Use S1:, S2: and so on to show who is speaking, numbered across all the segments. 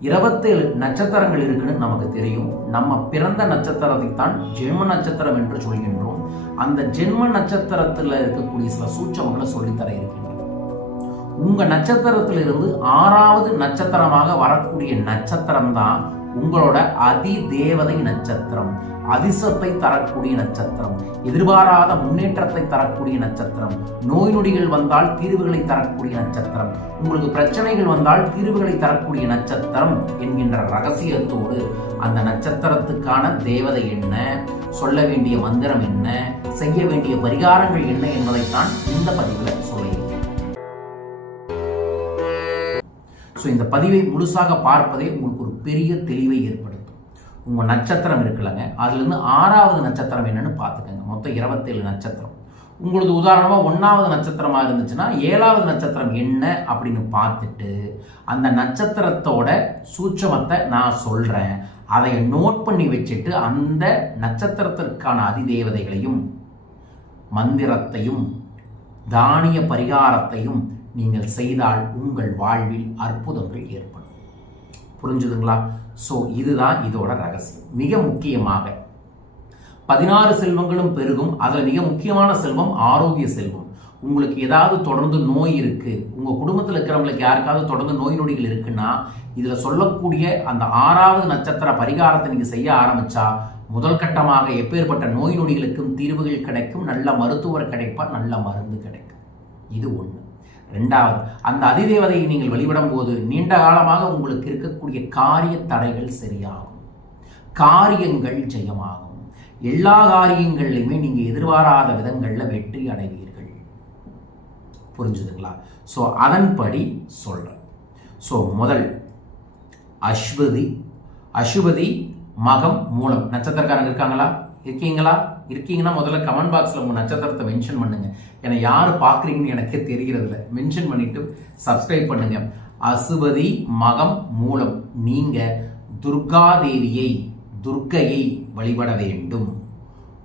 S1: இருபத்தேழு நட்சத்திரங்கள் இருக்குன்னு நமக்கு தெரியும். நம்ம பிறந்த நட்சத்திரத்தை தான் ஜென்ம நட்சத்திரம் என்று சொல்கின்றோம். அந்த ஜென்ம நட்சத்திரத்தில் இருக்கக்கூடிய சில சூட்சமங்களை சொல்லித்தர இருக்கின்றன உங்கள் நட்சத்திரத்திலிருந்து ஆறாவது நட்சத்திரமாக வரக்கூடிய நட்சத்திரம் தான் உங்களோட அதி தேவதை நட்சத்திரம் அதிசத்தை தரக்கூடிய நட்சத்திரம் எதிர்பாராத முன்னேற்றத்தை தரக்கூடிய நட்சத்திரம் நோய் நொடிகள் வந்தால் தீர்வுகளை தரக்கூடிய நட்சத்திரம் உங்களுக்கு பிரச்சனைகள் வந்தால் தீர்வுகளை தரக்கூடிய நட்சத்திரம் என்கின்ற ரகசியத்தோடு அந்த நட்சத்திரத்துக்கான தேவதை என்ன சொல்ல வேண்டிய மந்திரம் என்ன செய்ய வேண்டிய பரிகாரங்கள் என்ன என்பதைத்தான் இந்த பதிவில் ஸோ இந்த பதிவை முழுசாக பார்ப்பதே உங்களுக்கு ஒரு பெரிய தெளிவை ஏற்படுத்தும். உங்கள் நட்சத்திரம் இருக்குல்லங்க. அதுலேருந்து ஆறாவது நட்சத்திரம் என்னென்னு பார்த்துக்கோங்க. மொத்தம் இருபத்தேழு நட்சத்திரம். உங்களது உதாரணமாக ஒன்றாவது நட்சத்திரமாக இருந்துச்சுன்னா ஏழாவது நட்சத்திரம் என்ன அப்படின்னு பார்த்துட்டு அந்த நட்சத்திரத்தோட சூட்சமத்தை நான் சொல்கிறேன் அதை நோட் பண்ணி வச்சுட்டு அந்த நட்சத்திரத்திற்கான அதிதேவதைகளையும் மந்திரத்தையும் தானிய பரிகாரத்தையும் நீங்கள் செய்தால் உங்கள் வாழ்வில் அற்புதங்கள் ஏற்படும். புரிஞ்சுதுங்களா? ஸோ இதுதான் இதோட ரகசியம். மிக முக்கியமாக பதினாறு செல்வங்களும் பெருகும் அதில் மிக முக்கியமான செல்வம் ஆரோக்கிய செல்வம். உங்களுக்கு ஏதாவது தொடர்ந்து நோய் இருக்குது உங்கள் குடும்பத்தில் இருக்கிறவங்களுக்கு யாருக்காவது தொடர்ந்து நோய் நொடிகள் இருக்குன்னா இதில் சொல்லக்கூடிய அந்த ஆறாவது நட்சத்திர பரிகாரத்தை நீங்கள் செய்ய ஆரம்பித்தா முதல் கட்டமாக எப்பேற்பட்ட நோய் நொடிகளுக்கும் தீர்வுகள் கிடைக்கும் நல்ல மருத்துவர் கிடைப்பார் நல்ல மருந்து கிடைக்கும். இது ஒன்று ரெண்டாவது அந்த அதிதேவதையை நீங்கள் வழிபடும் போது நீண்ட காலமாக உங்களுக்கு இருக்கக்கூடிய காரிய தடைகள் சரியாகும். காரியங்கள் ஜெயமாகும். எல்லா காரியங்கள்லையுமே நீங்கள் எதிர்பாராத விதங்களில் வெற்றி அடைவீர்கள். புரிஞ்சுதுங்களா? ஸோ அதன்படி சொல்கிறேன் ஸோ முதல் அஸ்வதி அசுபதி மகம் மூலம். நட்சத்திரக்காரங்க இருக்காங்களா? இருக்கீங்களா? இருக்கீங்கன்னா முதல்ல கமெண்ட் பாக்ஸில் உங்கள் நட்சத்திரத்தை மென்ஷன் பண்ணுங்கள் ஏன்னா யார் பார்க்குறீங்கன்னு எனக்கே தெரிகிறதில்ல மென்ஷன் பண்ணிவிட்டு சப்ஸ்கிரைப் பண்ணுங்கள் அசுபதி மகம் மூலம் நீங்கள் துர்காதேவியை துர்க்கையை வழிபட வேண்டும்.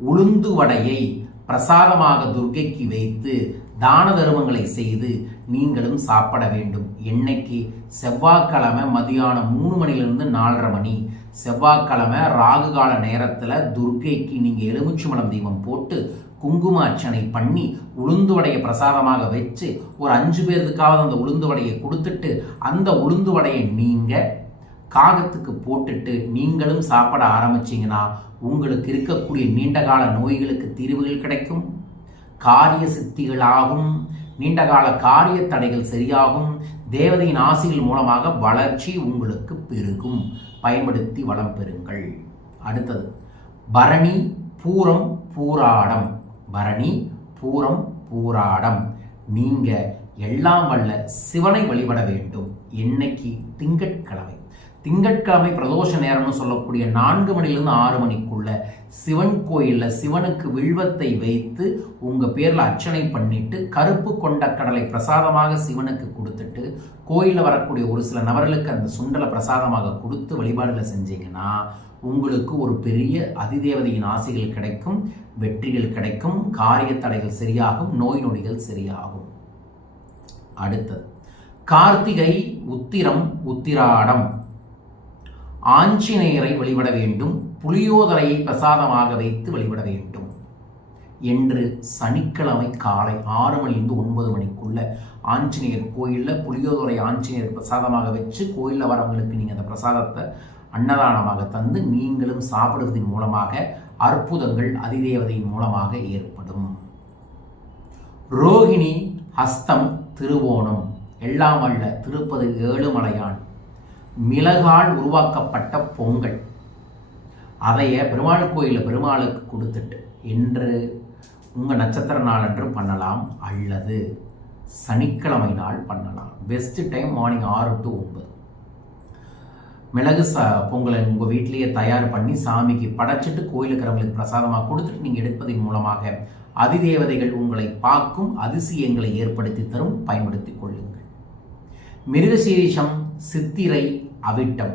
S1: உளுந்து வடையை பிரசாதமாக துர்க்கைக்கு வைத்து தான தர்மங்களை செய்து நீங்களும் சாப்பிட வேண்டும். என்னைக்கு? செவ்வாய்க்கிழமை மதியானம் மூணு மணிலிருந்து நாலரை மணி. செவ்வாய்க்கிழமை ராகு கால நேரத்தில் துர்க்கைக்கு நீங்கள் எலுமிச்சம்பழம் தீபம் போட்டு குங்கும அர்ச்சனை பண்ணி உளுந்து வடையை பிரசாதமாக வச்சு ஒரு அஞ்சு பேருக்காவது அந்த உளுந்து வடையை கொடுத்துட்டு அந்த உளுந்து வடையை நீங்கள் காகத்துக்கு போட்டுட்டு நீங்களும் சாப்பிட ஆரம்பிச்சீங்கன்னா உங்களுக்கு இருக்கக்கூடிய நீண்டகால நோய்களுக்கு தீர்வுகள் கிடைக்கும். காரிய சித்திகளாகும் நீண்டகால காரிய தடைகள் சரியாகும். தேவதையின் ஆசைகள் மூலமாக வளர்ச்சி உங்களுக்கு பெருகும். பயன்படுத்தி வளம் பெறுங்கள். அடுத்தது பரணி பூரம் பூராடம். பரணி பூரம் பூராடம். நீங்கள் எல்லாம் வல்ல சிவனை வழிபட வேண்டும். என்னைக்கு? திங்கட்கிழமை. திங்கட்கிழமை பிரதோஷ நேரம்னு சொல்லக்கூடிய நான்கு மணிலிருந்து ஆறு மணிக்குள்ள சிவன் கோயிலில் சிவனுக்கு வில்வத்தை வைத்து உங்கள் பேரில் அர்ச்சனை பண்ணிட்டு கருப்பு கொண்ட கடலை பிரசாதமாக சிவனுக்கு கொடுத்துட்டு கோயிலில் வரக்கூடிய ஒரு சில நபர்களுக்கு அந்த சுண்டலை பிரசாதமாக கொடுத்து வழிபாடுகளை செஞ்சீங்கன்னா உங்களுக்கு ஒரு பெரிய அதிதேவதையின் ஆசைகள் கிடைக்கும் வெற்றிகள் கிடைக்கும் காரிய தடைகள் சரியாகும் நோய் நொடிகள் சரியாகும். அடுத்தது கார்த்திகை உத்திரம் உத்திராடம். ஆஞ்சநேயரை வழிபட வேண்டும் புளியோதரையை பிரசாதமாக வைத்து வழிபட வேண்டும். என்று சனிக்கிழமை காலை ஆறு மணிலிருந்து ஒன்பது மணிக்குள்ள ஆஞ்சநேயர் கோயிலில் புளியோதரை ஆஞ்சநேயர் பிரசாதமாக வச்சு கோயிலில் வரவங்களுக்கு நீங்கள் அந்த பிரசாதத்தை அன்னதானமாக தந்து நீங்களும் சாப்பிடுவதன் மூலமாக அற்புதங்கள் அதிதேவதையின் மூலமாக ஏற்படும். ரோகிணி ஹஸ்தம் திருவோணம். எல்லாம் அல்ல திருப்பதி ஏழுமலையான். மிளகால் உருவாக்கப்பட்ட பொங்கல். அதைய பெருமாள் கோயிலில் பெருமாளுக்கு கொடுத்துட்டு என்று உங்கள் நட்சத்திர நாள் பண்ணலாம் அல்லது சனிக்கிழமை நாள் பண்ணலாம். பெஸ்ட்டு டைம் மார்னிங் ஆறு டு ஒன்பது. மிளகு ச பொங்கலை உங்கள் வீட்டிலேயே தயார் பண்ணி சாமிக்கு படைச்சிட்டு கோயிலுக்கிறவங்களுக்கு பிரசாதமாக கொடுத்துட்டு நீங்கள் எடுப்பதன் மூலமாக அதிதேவதைகள் உங்களை பார்க்கும் அதிசயங்களை ஏற்படுத்தி தரும் பயன்படுத்திக் கொள்ளுங்கள். மிருகசீரிஷம் சித்திரை அவிட்டம்.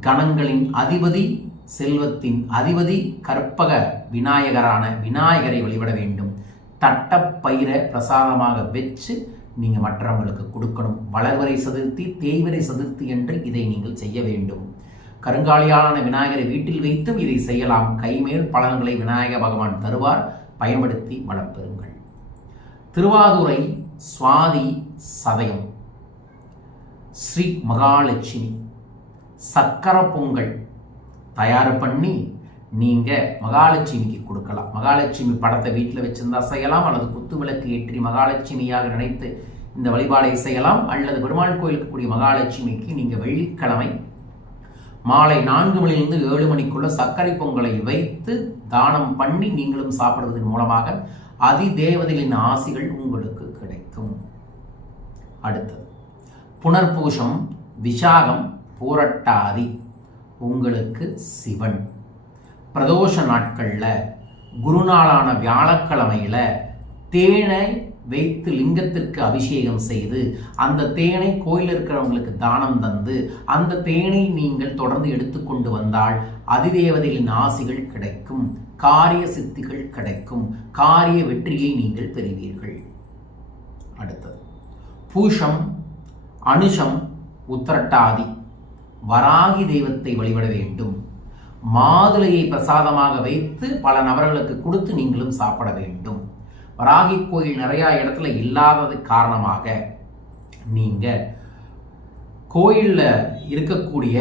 S1: கணங்களின் அதிபதி செல்வத்தின் அதிபதி கற்பக விநாயகரான விநாயகரை வழிபட வேண்டும். தட்டப்பயிரை பிரசாதமாக வச்சு நீங்கள் மற்றவங்களுக்கு கொடுக்கணும். வளர்வரை சதுர்த்தி தேய்வரை சதுர்த்தி என்று இதை நீங்கள் செய்ய வேண்டும். கருங்காலியாலான விநாயகரை வீட்டில் வைத்தும் இதை செய்யலாம். கைமேல் பலன்களை விநாயக பகவான் தருவார். பயன்படுத்தி வளம் பெறுங்கள். திருவாதுரை சுவாதி சதயம். ஸ்ரீ மகாலட்சுமி. சக்கரை பொங்கல் தயார் பண்ணி நீங்கள் மகாலட்சுமிக்கு கொடுக்கலாம். மகாலட்சுமி படத்தை வீட்டில் வச்சிருந்தா செய்யலாம் அல்லது குத்து விளக்கு ஏற்றி மகாலட்சுமியாக நினைத்து இந்த வழிபாடை செய்யலாம் அல்லது பெருமாள் கோயிலுக்கு கூடிய மகாலட்சுமிக்கு நீங்கள் வெள்ளிக்கிழமை மாலை நான்கு மணிலிருந்து ஏழு மணிக்குள்ள சர்க்கரை பொங்கலை வைத்து தானம் பண்ணி நீங்களும் சாப்பிடுவதன் மூலமாக அதி தேவதைகளின் ஆசிகள் உங்களுக்கு கிடைக்கும். அடுத்தது புனர்பூஷம் விசாகம் பூரட்டாதி. உங்களுக்கு சிவன். பிரதோஷ நாட்களில் குருநாளான வியாழக்கிழமையில் தேனை வைத்து லிங்கத்திற்கு அபிஷேகம் செய்து அந்த தேனை கோயில் இருக்கிறவங்களுக்கு தானம் தந்து அந்த தேனை நீங்கள் தொடர்ந்து எடுத்துக்கொண்டு வந்தால் அதிதேவதைகளின் ஆசிகள் கிடைக்கும் காரிய சித்திகள் கிடைக்கும் காரிய வெற்றியை நீங்கள் பெறுவீர்கள். அடுத்தது பூஷம் அனுஷம் உத்திரட்டாதி. வராகி தெய்வத்தை வழிபட வேண்டும். மாதுளையை பிரசாதமாக வைத்து பல நபர்களுக்கு கொடுத்து நீங்களும் சாப்பிட வேண்டும். வராகி கோயில் நிறையா இடத்துல இல்லாதது காரணமாக நீங்கள் கோயிலில் இருக்கக்கூடிய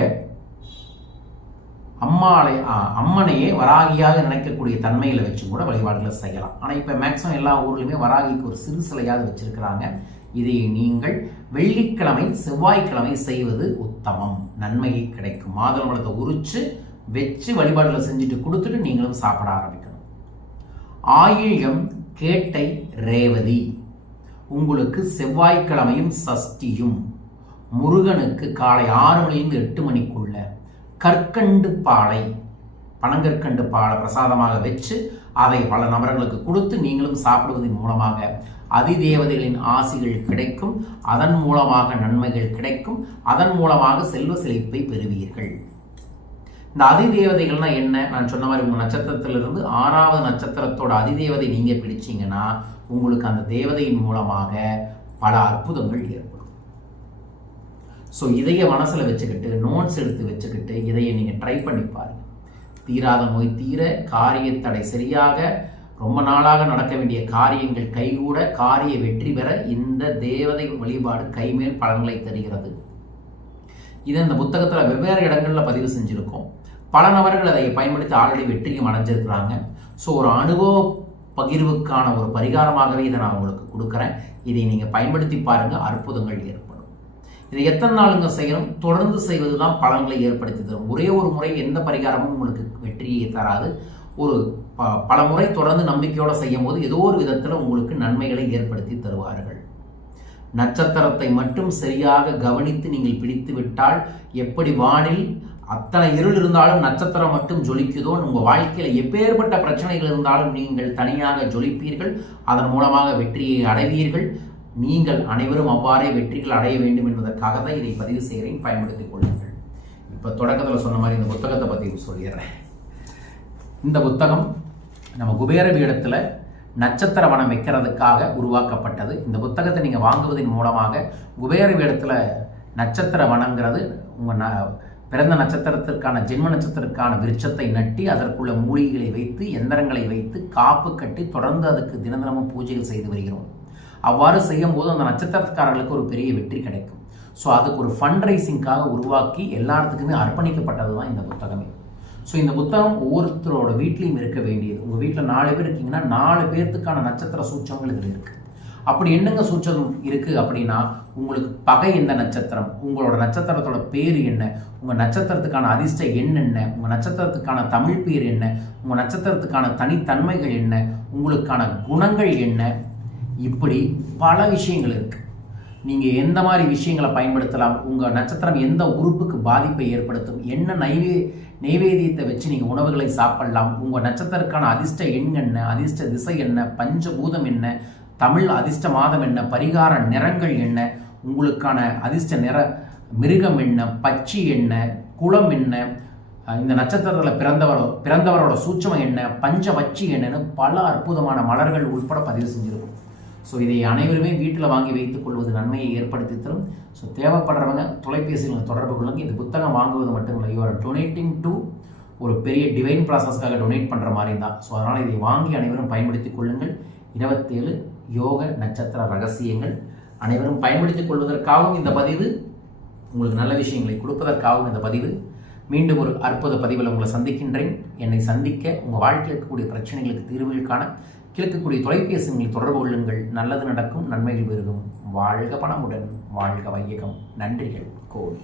S1: அம்மாளை அம்மனையே வராகியாக நினைக்கக்கூடிய தன்மையில் வச்சு கூட வழிபாடுகளை செய்யலாம். ஆனால் இப்போ மேக்ஸிமம் எல்லா ஊர்லேயுமே வராகிக்கு ஒரு சிறு சிலையாவது வச்சிருக்கிறாங்க. இதை நீங்கள் வெள்ளிக்கிழமை செவ்வாய்க்கிழமை செய்வது உத்தமம். நன்மையை கிடைக்கும். மாதுளம்பழத்தை உரிச்சு வச்சு வழிபாடுகளை செஞ்சுட்டு கொடுத்துட்டு நீங்களும் சாப்பிட ஆரம்பிக்கணும். ஆயுள்யம் கேட்டை ரேவதி. உங்களுக்கு செவ்வாய்க்கிழமையும் சஷ்டியும். முருகனுக்கு காலை ஆறு மணிலிருந்து எட்டு மணிக்குள்ள கற்கண்டு பாலை பனங்கற்கண்டு பாலை பிரசாதமாக வச்சு அதை பல நபர்களுக்கு கொடுத்து நீங்களும் சாப்பிடுவதன் மூலமாக அதிதேவதைகளின் ஆசிகள் கிடைக்கும். அதன் மூலமாக நன்மைகள் கிடைக்கும். அதன் மூலமாக செல்வ செழிப்பை பெறுவீர்கள். இந்த அதிதேவதைகள்னா என்ன? நான் சொன்ன மாதிரி உங்கள் நட்சத்திரத்திலிருந்து ஆறாவது நட்சத்திரத்தோட அதிதேவதை நீங்கள் பிடிச்சிங்கன்னா உங்களுக்கு அந்த தேவதையின் மூலமாக பல அற்புதங்கள் ஏற்படும். ஸோ இதைய மனசில் வச்சுக்கிட்டு நோட்ஸ் எடுத்து வச்சுக்கிட்டு இதையை நீங்கள் ட்ரை பண்ணி பாருங்கள் தீராத நோய் தீர காரியத்தடை சரியாக ரொம்ப நாளாக நடக்க வேண்டிய காரியங்கள் கைகூட காரிய வெற்றி பெற இந்த தேவதை வழிபாடு கைமேல் பலன்களை தருகிறது. இதை இந்த புத்தகத்தில் வெவ்வேறு இடங்களில் பதிவு செஞ்சுருக்கோம். பல நபர்கள் அதை பயன்படுத்தி ஆல்ரெடி வெற்றியும் அடைஞ்சிருக்கிறாங்க. ஸோ ஒரு அனுபவ பகிர்வுக்கான ஒரு பரிகாரமாகவே இதை நான் உங்களுக்கு கொடுக்குறேன். இதை நீங்கள் பயன்படுத்தி பாருங்கள் அற்புதங்கள் ஏற்படும். இதை எத்தனை நாளுங்க செய்யணும்? தொடர்ந்து செய்வது தான் பலன்களை ஏற்படுத்தி தரும். ஒரே ஒரு முறை எந்த பரிகாரமும் உங்களுக்கு வெற்றியை தராது. ஒரு பல முறை தொடர்ந்து நம்பிக்கையோடு செய்யும் போது ஏதோ ஒரு விதத்தில் உங்களுக்கு நன்மைகளை ஏற்படுத்தி தருவார்கள். நட்சத்திரத்தை மட்டும் சரியாக கவனித்து நீங்கள் பிடித்து விட்டால் எப்படி வானில் அத்தனை இருள் இருந்தாலும் நட்சத்திரம் மட்டும் ஜொலிக்குதோ உங்கள் வாழ்க்கையில் எப்பேற்பட்ட பிரச்சனைகள் இருந்தாலும் நீங்கள் தனியாக ஜொலிப்பீர்கள். அதன் மூலமாக வெற்றியை அடைவீர்கள். நீங்கள் அனைவரும் அவ்வாறே வெற்றிகள் அடைய வேண்டும் என்பதற்காக தான் இதை பதிவு செய்கிறேன். பயன்படுத்திக் கொள்ளுங்கள். இப்போ தொடக்கத்தில் சொன்ன மாதிரி இந்த புத்தகத்தை பற்றி சொல்லிடுறேன். இந்த புத்தகம் நம்ம குபேர பீடத்தில் நட்சத்திர வனம் வைக்கிறதுக்காக உருவாக்கப்பட்டது. இந்த புத்தகத்தை நீங்கள் வாங்குவதன் மூலமாக குபேர பீடத்தில் நட்சத்திர வனங்கிறது உங்கள் ந பிறந்த நட்சத்திரத்திற்கான ஜென்ம நட்சத்திரத்திற்கான விருட்சத்தை நட்டி அதற்குள்ள மூலிகைகளை வைத்து எந்திரங்களை வைத்து காப்பு கட்டி தொடர்ந்து அதுக்கு தினதினமும் பூஜைகள் செய்து வருகிறோம். அவ்வாறு செய்யும் போது அந்த நட்சத்திரக்காரர்களுக்கு ஒரு பெரிய வெற்றி கிடைக்கும். ஸோ அதுக்கு ஒரு ஃபண்ட் ரைசிங்காக உருவாக்கி எல்லாத்துக்குமே அர்ப்பணிக்கப்பட்டது தான் இந்த புத்தகமே. ஸோ இந்த புத்தகம் ஒவ்வொருத்தரோட வீட்லேயும் இருக்க வேண்டியது. உங்கள் வீட்டில் நாலு பேர் இருக்கீங்கன்னா நாலு பேர்த்துக்கான நட்சத்திர சூச்சங்கள் இதில் இருக்குது அப்படி என்னங்க சூச்சம் இருக்குது அப்படின்னா உங்களுக்கு பகை எந்த நட்சத்திரம்? உங்களோட நட்சத்திரத்தோட பேர் என்ன? உங்கள் நட்சத்திரத்துக்கான அதிர்ஷ்ட எண் என்ன? உங்கள் நட்சத்திரத்துக்கான தமிழ் பேர் என்ன? உங்கள் நட்சத்திரத்துக்கான தனித்தன்மைகள் என்ன? உங்களுக்கான குணங்கள் என்ன? இப்படி பல விஷயங்கள் இருக்குது நீங்கள் எந்த மாதிரி விஷயங்களை பயன்படுத்தலாம்? உங்கள் நட்சத்திரம் எந்த உறுப்புக்கு பாதிப்பை ஏற்படுத்தும்? என்ன நைவே நெய்வேதியத்தை வச்சு நீங்கள் உணவுகளை சாப்பிடலாம். உங்கள் நட்சத்திரக்கான அதிர்ஷ்ட எண் என்ன? அதிர்ஷ்ட திசை என்ன? பஞ்சபூதம் என்ன? தமிழ் அதிர்ஷ்ட மாதம் என்ன? பரிகார நிறங்கள் என்ன? உங்களுக்கான அதிர்ஷ்ட நிற மிருகம் என்ன? பச்சி என்ன? குளம் என்ன? இந்த நட்சத்திரத்தில் பிறந்தவரோ பிறந்தவரோட சூட்சமம் என்ன? பஞ்ச வச்சி என்னன்னு பல அற்புதமான மலர்கள் உட்பட பதிவு செஞ்சிருக்கும். ஸோ இதை அனைவருமே வீட்டில் வாங்கி வைத்துக் கொள்வது நன்மையை ஏற்படுத்தி தரும். ஸோ தேவைப்படுறவங்க தொலைபேசியில் தொடர்பு கொள்ளுங்க. இந்த புத்தகம் வாங்குவது மட்டும் இல்லை யூஆர் டொனேட்டிங் டு ஒரு பெரிய டிவைன் ப்ராசஸ்க்காக டொனேட் பண்ணுற மாதிரி தான். ஸோ அதனால் இதை வாங்கி அனைவரும் பயன்படுத்திக் கொள்ளுங்கள். இருபத்தேழு யோக நட்சத்திர ரகசியங்கள். அனைவரும் பயன்படுத்திக் கொள்வதற்காகவும் இந்த பதிவு உங்களுக்கு நல்ல விஷயங்களை கொடுப்பதற்காகவும் இந்த பதிவு. மீண்டும் ஒரு அற்புத பதிவில் உங்களை சந்திக்கின்றேன். என்னை சந்திக்க உங்கள் வாழ்க்கையில் இருக்கக்கூடிய பிரச்சனைகளுக்கு தீர்வுகள் காண கிழக்கக்கூடிய தொலைபேசிகளில் தொடர்பு கொள்ளுங்கள். நல்லது நடக்கும் நன்மைகள் பெருகும். வாழ்க பணமுடன் வாழ்க வையகம். நன்றிகள். கோடி